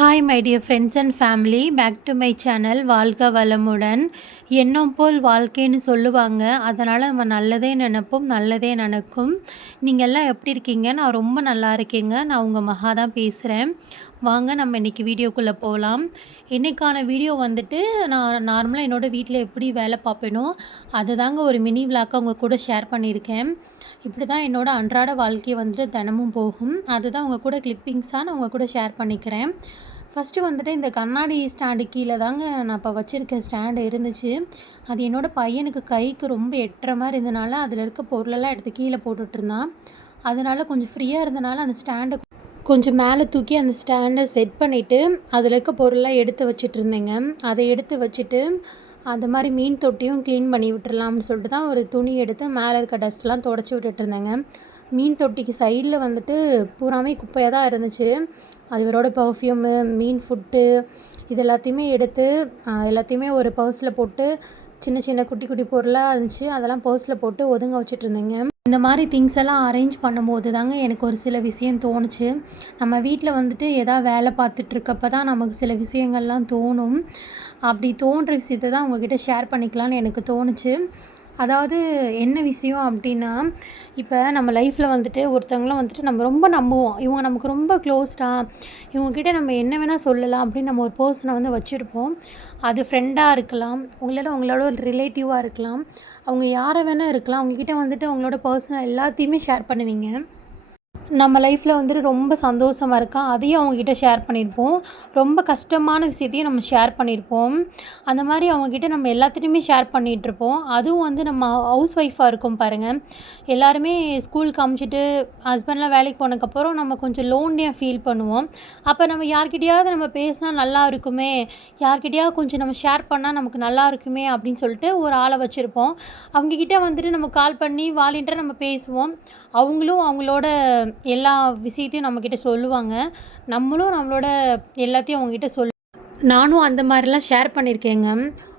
Hi my dear friends and family, back to my channel. வாழ்க வளமுடன். எண்ணம் போல் வாழ்க்கைன்னு சொல்லுவாங்க. அதனால் நம்ம நல்லதே நினைப்போம், நல்லதே நடக்கும். நீங்கள் எல்லாம் எப்படி இருக்கீங்க? நான் ரொம்ப நல்லா இருக்கேங்க. நான் உங்கள் மகா தான் பேசுகிறேன். வாங்க நம்ம இன்றைக்கி வீடியோக்குள்ளே போகலாம். இன்றைக்கான வீடியோ வந்துட்டு நான் நார்மலாக என்னோடய வீட்டில் எப்படி வேலை பார்ப்பேனோ அதுதாங்க ஒரு மினி விளாக்காக உங்கள் கூட ஷேர் பண்ணியிருக்கேன். இப்படி தான் என்னோடய அன்றாட வாழ்க்கை வந்துட்டு தினமும் போகும். அதுதான் உங்கள் கூட கிளிப்பிங்ஸாக நான் உங்கள் கூட ஷேர் பண்ணிக்கிறேன். ஃபஸ்ட்டு வந்துட்டு இந்த கண்ணாடி ஸ்டாண்டு கீழே தாங்க நான் இப்போ வச்சுருக்க ஸ்டாண்டு இருந்துச்சு. அது என்னோடய பையனுக்கு கைக்கு ரொம்ப எட்டுற மாதிரி இருந்தனால அதில் இருக்க பொருளெல்லாம் எடுத்து கீழே போட்டுட்ருந்தான். அதனால் கொஞ்சம் ஃப்ரீயாக இருந்தனால அந்த ஸ்டாண்டை கொஞ்சம் மேலே தூக்கி அந்த ஸ்டாண்டை செட் பண்ணிவிட்டு அதில் இருக்க பொருளெலாம் எடுத்து வச்சிட்ருந்தேங்க. அதை எடுத்து வச்சுட்டு அந்த மாதிரி மீன் தொட்டியும் க்ளீன் பண்ணி விட்டுறலாம்னு சொல்லிட்டு தான் ஒரு துணி எடுத்து மேலே இருக்க டஸ்ட்லாம் துடச்சி விட்டுட்ருந்தேங்க. மீன் தொட்டிக்கு சைடில் வந்துட்டு பூராமே குப்பையாக தான் இருந்துச்சு. அது இவரோட பர்ஃப்யூமு, மீன் ஃபுட்டு இது எல்லாத்தையுமே எடுத்து எல்லாத்தையுமே ஒரு பர்ஸில் போட்டு சின்ன சின்ன குட்டி குட்டி பொருளாக இருந்துச்சு. அதெல்லாம் பர்ஸில் போட்டு ஒதுங்க வச்சுட்ருந்தேங்க. இந்த மாதிரி திங்ஸ் எல்லாம் அரேஞ்ச் பண்ணும்போது தாங்க எனக்கு ஒரு சில விஷயம் தோணுச்சு. நம்ம வீட்டில் வந்துட்டு எதாவது வேலை பார்த்துட்ருக்கப்ப தான் நமக்கு சில விஷயங்கள்லாம் தோணும். அப்படி தோன்ற விஷயத்த தான் உங்ககிட்ட ஷேர் பண்ணிக்கலான்னு எனக்கு தோணுச்சு. அதாவது என்ன விஷயம் அப்படின்னா, இப்போ நம்ம லைஃப்பில் வந்துட்டு ஒருத்தவங்கள வந்துட்டு நம்ம ரொம்ப நம்புவோம். இவங்க நமக்கு ரொம்ப க்ளோஸ்டா, இவங்ககிட்ட நம்ம என்ன வேணால் சொல்லலாம் அப்படின்னு நம்ம ஒரு பர்சனை வந்து வச்சுருப்போம். அது ஃப்ரெண்டாக இருக்கலாம், உங்களோட ஒரு ரிலேட்டிவாக இருக்கலாம், அவங்க யாரை வேணால் இருக்கலாம். அவங்கக்கிட்ட வந்துட்டு அவங்களோட பர்சனல் எல்லாத்தையுமே ஷேர் பண்ணுவீங்க. நம்ம லைஃப்பில் வந்துட்டு ரொம்ப சந்தோஷமாக இருக்கா அதையும் அவங்கக்கிட்ட ஷேர் பண்ணியிருப்போம். ரொம்ப கஷ்டமான விஷயத்தையும் நம்ம ஷேர் பண்ணியிருப்போம். அந்த மாதிரி அவங்கக்கிட்ட நம்ம எல்லாத்துட்டையுமே ஷேர் பண்ணிகிட்ருப்போம். அதுவும் வந்து நம்ம ஹவுஸ் ஒய்ஃபாக இருக்கோம் பாருங்கள். எல்லாருமே ஸ்கூலுக்கு அமுச்சிட்டு ஹஸ்பண்ட்லாம் வேலைக்கு போனதுக்கப்புறம் நம்ம கொஞ்சம் லோன்லியாக ஃபீல் பண்ணுவோம். அப்போ நம்ம யார்கிட்டயாவது நம்ம பேசினா நல்லா இருக்குமே, யார்கிட்டயாவது கொஞ்சம் நம்ம ஷேர் பண்ணால் நமக்கு நல்லா இருக்குமே அப்படின்னு சொல்லிட்டு ஒரு ஆளை வச்சுருப்போம். அவங்கக்கிட்ட வந்துட்டு நம்ம கால் பண்ணி வாலண்டியராக நம்ம பேசுவோம். அவங்களும் அவங்களோட எல்லா விஷயத்தையும் நம்மக்கிட்ட சொல்லுவாங்க. நம்மளும் நம்மளோட எல்லாத்தையும் அவங்கக்கிட்ட நானும் அந்த மாதிரிலாம் ஷேர் பண்ணியிருக்கேங்க.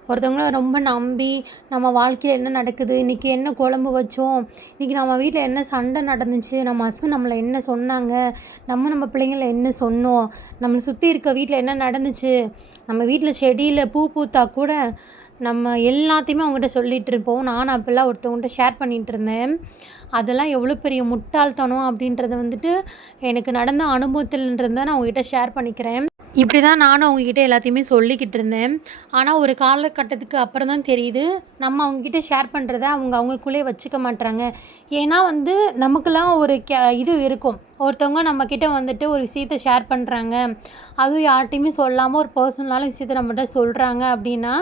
ஒருத்தவங்கள ரொம்ப நம்பி நம்ம வாழ்க்கையில் என்ன நடக்குது, இன்றைக்கி என்ன குழம்பு வச்சோம், இன்றைக்கி நம்ம வீட்டில் என்ன சண்டை நடந்துச்சு, நம்ம ஹஸ்பண்ட் நம்மளை என்ன சொன்னாங்க, நம்ம பிள்ளைங்கள என்ன சொன்னோம், நம்மளை சுற்றி இருக்க வீட்டில் என்ன நடந்துச்சு, நம்ம வீட்டில் செடியில் பூ பூத்தா கூட நம்ம எல்லாத்தையுமே அவங்ககிட்ட சொல்லிகிட்டு இருப்போம். நானும் அப்போல்லாம் ஒருத்தவங்கள்ட்ட ஷேர் பண்ணிகிட்டு இருந்தேன். அதெல்லாம் எவ்வளோ பெரிய முட்டாள்தனம் அப்படின்றத வந்துட்டு எனக்கு நடந்த அனுபவத்திலன்றது தான் நான் உங்ககிட்ட ஷேர் பண்ணிக்கிறேன். இப்படி தான் நானும் அவங்கக்கிட்ட எல்லாத்தையுமே சொல்லிக்கிட்டு இருந்தேன். ஆனால் ஒரு காலகட்டத்துக்கு அப்புறம் தான் தெரியுது, நம்ம அவங்கக்கிட்ட ஷேர் பண்ணுறத அவங்களுக்குள்ளேயே வச்சுக்க மாட்றாங்க. ஏன்னா வந்து நமக்கெல்லாம் ஒரு இது இருக்கும். ஒருத்தவங்க நம்மக்கிட்ட வந்துட்டு ஒரு விஷயத்த ஷேர் பண்ணுறாங்க, அதுவும் யார்கிட்டையுமே சொல்லாமல் ஒரு பர்சனலான விஷயத்த நம்மகிட்ட சொல்கிறாங்க அப்படின்னா,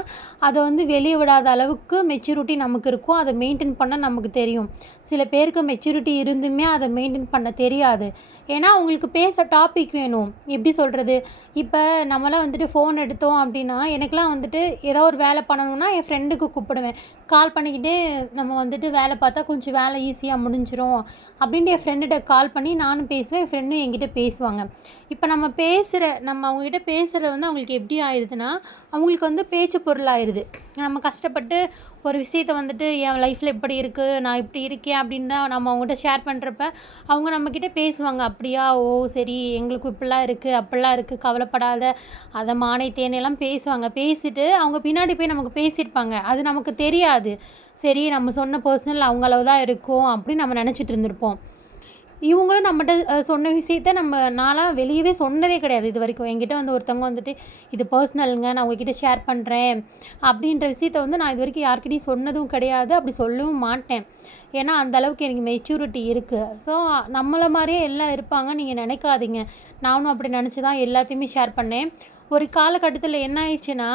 அதை வந்து வெளியே விடாத அளவுக்கு மெச்சூரிட்டி நமக்கு இருக்கும். அதை மெயின்டைன் பண்ண நமக்கு தெரியும். சில பேருக்கு மெச்சூரிட்டி இருந்துமே அதை மெயின்டைன் பண்ண தெரியாது. ஏன்னா அவங்களுக்கு பேச டாபிக் வேணும். எப்படி சொல்கிறது, இப்போ நம்மலாம் வந்துட்டு ஃபோன் எடுத்தோம் அப்படின்னா, எனக்கெலாம் வந்துட்டு ஏதோ ஒரு வேலை பண்ணணும்னா என் ஃப்ரெண்டுக்கு கூப்பிடுவேன். கால் பண்ணிக்கிட்டே நம்ம வந்துட்டு வேலை பார்த்தா கொஞ்சம் வேலை ஈஸியாக முடிஞ்சிரும் அப்படின்ட்டு என் ஃப்ரெண்டுகிட்ட கால் பண்ணி நானும் பேசுவேன், என் ஃப்ரெண்டும் என்கிட்ட பேசுவாங்க. இப்போ நம்ம அவங்ககிட்ட பேசுகிறது வந்து அவங்களுக்கு எப்படி ஆயிடுதுன்னா, அவங்களுக்கு வந்து பேச்சு பொருள் ஆயிடுது. நம்ம கஷ்டப்பட்டு ஒரு விஷயத்த வந்துட்டு என் லைஃப்பில் இப்படி இருக்குது, நான் இப்படி இருக்கேன் அப்படின்னு தான் நம்ம அவங்ககிட்ட ஷேர் பண்ணுறப்ப, அவங்க நம்மக்கிட்ட பேசுவாங்க. அப்படியா, ஓ சரி, எங்களுக்கு இப்படிலாம் இருக்குது, அப்படிலாம் இருக்குது, கவலைப்படாத, அதை மானே தேனெல்லாம் பேசுவாங்க. பேசிட்டு அவங்க பின்னாடி போய் நமக்கு பேசியிருப்பாங்க. அது நமக்கு தெரியாது. சரி, நம்ம சொன்ன பர்சனல் அவங்க அளவு தான் இருக்கும் அப்படின்னு நம்ம நினச்சிட்டு இருந்திருப்போம். இவங்களும் நம்மகிட்ட சொன்ன விஷயத்த நான்லாம் வெளியவே சொன்னதே கிடையாது இது வரைக்கும். என்கிட்ட வந்து ஒருத்தவங்க வந்துட்டு, இது பர்சனலுங்க, நான் உங்ககிட்ட ஷேர் பண்ணுறேன் அப்படின்ற விஷயத்த வந்து நான் இது வரைக்கும் யார்கிட்டையும் சொன்னதும் கிடையாது. அப்படி சொல்லவும் மாட்டேன். ஏன்னா அந்த அளவுக்கு எனக்கு மெச்சூரிட்டி இருக்குது. ஸோ நம்மளை மாதிரியே எல்லாம் இருப்பாங்க நீங்கள் நினைக்காதீங்க. நானும் அப்படி நினச்சி தான் எல்லாத்தையுமே ஷேர் பண்ணேன். ஒரு காலகட்டத்தில் என்ன ஆயிடுச்சுன்னா,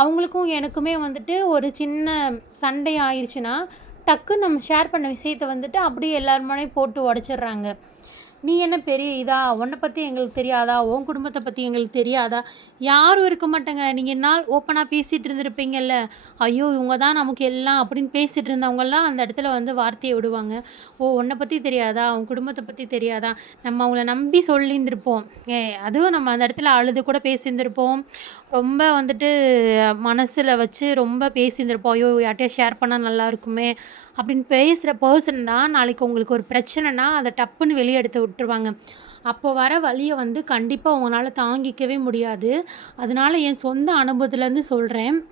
அவங்களுக்கும் எனக்குமே வந்துட்டு ஒரு சின்ன சண்டை ஆயிடுச்சுன்னா, டக்குன்னு நம்ம ஷேர் பண்ண விஷயத்த வந்துட்டு அப்படியே எல்லார் முன்னாடியும் போட்டு உடச்சிட்றாங்க. நீ என்ன பெரிய இதா, உன்னை பற்றி எங்களுக்கு தெரியாதா, உன் குடும்பத்தை பற்றி எங்களுக்கு தெரியாதா, யாரும் இருக்க மாட்டாங்க. நீங்கள் நாள் ஓப்பனாக பேசிகிட்டு இருந்திருப்பீங்கல்ல, ஐயோ இவங்க தான் நமக்கு எல்லாம் அப்படின்னு பேசிகிட்டு இருந்தவங்கெல்லாம் அந்த இடத்துல வந்து வார்த்தையை விடுவாங்க. ஓ உன்னை பற்றி தெரியாதா, உன் குடும்பத்தை பற்றி தெரியாதா, நம்ம அவங்கள நம்பி சொல்லியிருந்திருப்போம். அதுவும் நம்ம அந்த இடத்துல அழுது கூட பேசியிருந்திருப்போம். ரொம்ப வந்துட்டு மனசில் வச்சு ரொம்ப பேசியிருந்திருப்போம். ஐயோ யார்கிட்டயா ஷேர் பண்ணால் நல்லா இருக்குமே அப்படின்னு பேசுகிற பர்சன் தான் நாளைக்கு உங்களுக்கு ஒரு பிரச்சனைனா அதை டப்புன்னு வெளியே எடுத்து விட்டுருவாங்க. அப்போ வர வலிய வந்து கண்டிப்பா உங்களால தாங்கிக்கவே முடியாது. அதனால என் சொந்த அனுபவத்துலேருந்து சொல்றேன்.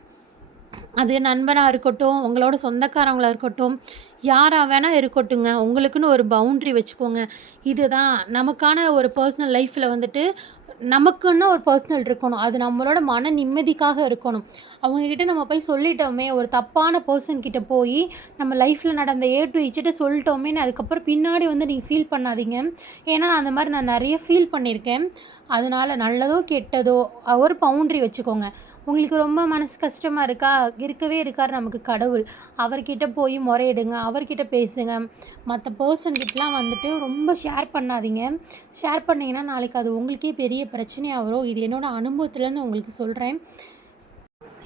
அது நண்பனா இருக்கட்டும், உங்களோட சொந்தக்காரங்களா இருக்கட்டும், யாரா வேணா இருக்கட்டுங்க. உங்களுக்குன்னு ஒரு பவுண்ட்ரி வச்சுக்கோங்க. இதுதான் நமக்கான ஒரு பர்சனல் லைஃப்ல வந்துட்டு, நமக்குன்னு ஒரு பர்சனல் இருக்கணும். அது நம்மளோட மன நிம்மதிக்காக இருக்கணும். அவங்க கிட்ட நம்ம போய் சொல்லிட்டோமே, ஒரு தப்பான பெர்சன் கிட்ட போயி, நம்ம லைஃப்ல நடந்த ஏ டூ இசட் சொல்லிட்டோமேன்னு அதுக்கப்புறம் பின்னாடி வந்து நீங்க ஃபீல் பண்ணாதீங்க. ஏன்னா, அந்த மாரி நான் நெறைய ஃபீல் பண்ணியிருக்கேன். அதனால நல்லதோ, கெட்டதோ ஒரு பவுண்ட்ரி வச்சுக்கோங்க. உங்களுக்கு ரொம்ப மனசு கஷ்டமா இருக்கா? இருக்கவே இருக்காரு நமக்கு கடவுள். அவர்கிட்ட போய் முறையிடுங்க. அவர்கிட்ட பேசுங்க. மத்த பெர்சன் கிட்டலாம் வந்துட்டு ரொம்ப ஷேர் பண்ணாதீங்க. ஷேர் பண்ணீங்கன்னா, நாளைக்கு அது உங்களுக்கே பெரிய பிரச்சனையா வரும். இது என்னோட அனுபவத்துலேருந்து உங்களுக்கு சொல்றேன்.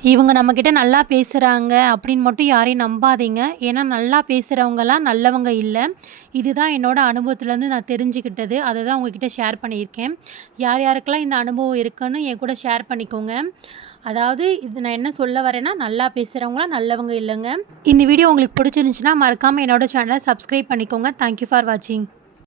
இவங்க நம்மகிட்ட நல்லா பேசுறாங்க அப்படின்னு மட்டும் யாரையும் நம்பாதீங்க. ஏன்னா நல்லா பேசுறவங்கலாம் நல்லவங்க இல்ல. இதுதான் என்னோட அனுபவத்துலேருந்து நான் தெரிஞ்சுக்கிட்டது. அத தான் உங்ககிட்ட ஷேர் பண்ணியிருக்கேன். யார் யாருக்கெல்லாம் இந்த அனுபவம் இருக்குன்னு என் கூட ஷேர் பண்ணிக்கோங்க. அதாவது இது நான் என்ன சொல்ல வரேன்னா, நல்லா பேசுறவங்கலாம் நல்லவங்க இல்லங்க. இந்த வீடியோ உங்களுக்கு பிடிச்சிருந்துச்சுன்னா, மறக்காம என்னோட சேனல சப்ஸ்கிரைப் பண்ணிக்கோங்க. தேங்க் யூ ஃபார் வாட்சிங்.